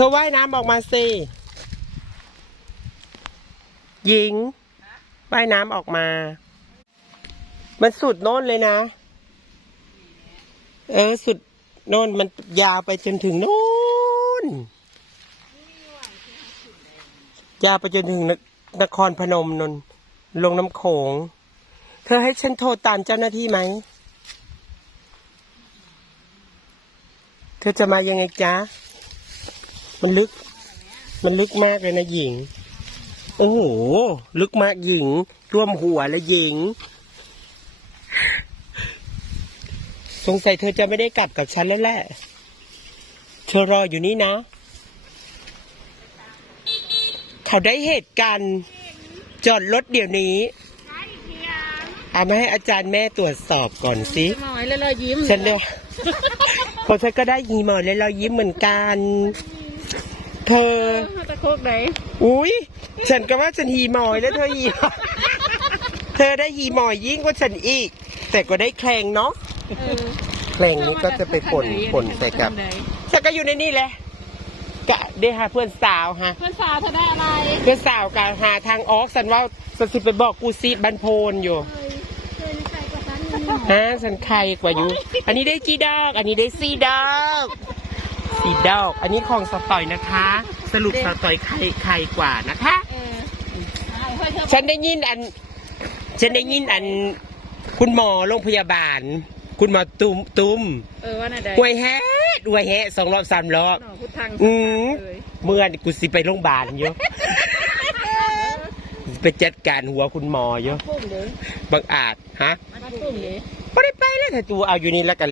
ธอว่ายน้ำออกมาสิหญิงว่ายน้ำออกมามันสุดโน่นเลยนะสุดโน่นมันยาวไปจนถึงโน่นยาวไปจนถึงนครพนมนนลงน้ำโขงเธอให้ฉันโทรตามเจ้าหน้าที่ไหมเธอจะมายังไงจ๊ะมันลึกมากเลยนะหญิงโอ้โหลึกมากหญิงท่วมหัวแล้วหญิงสงสัยเธอจะไม่ได้กลับกับฉันแล้วแหละเธอรออยู่นี่นะเขาได้เหตุการณ์จอดรถเดี๋ยวนี้เอามาให้อาจารย์แม่ตรวจสอบก่อนสิหมอยแล้วเรายิ้มฉันเดียวพอฉันก็ได้ยีหมอนแล้วเรายิ้มเหมือนกันเธอตะโคกไหนอุ้ยฉันก็ว่าฉันหีหมอยแล้วเธอหีเธอได้หีหมอยยิ่งกว่าฉันอีกแต่ก็ได้แคลงเนาะแคลงนี้ก็จะไปป่นใส่กับฉันก็อยู่ในนี่แหละกะได้หาเพื่อนสาวฮะเพื่อนสาวเธอได้อะไรเพื่อนสาวกะหาทางออกสันว่าสันสิไปบอกกูซีบันโพนอยู่ฮะสันใครกว่าอยู่อันนี้ได้กี่ดอกอันนี้ได้4 ดอก4 ดอกอันนี้ของสต่อยนะคะสรุปสต่อยใครกว่านะคะฉันได้ยินอันคุณหมอโรงพยาบาลคุณหมอตุ้มว่าไหนได้หวยแฮ2 รอบ 3 รอบเมื่อกูสิไปโรงพยาบาลอยู่ไปจัดการหัวคุณหมออยู่บังอาจฮะไม่ได้ไปแล้วแต่ตัวเอาอยู่นี่แล้วกัน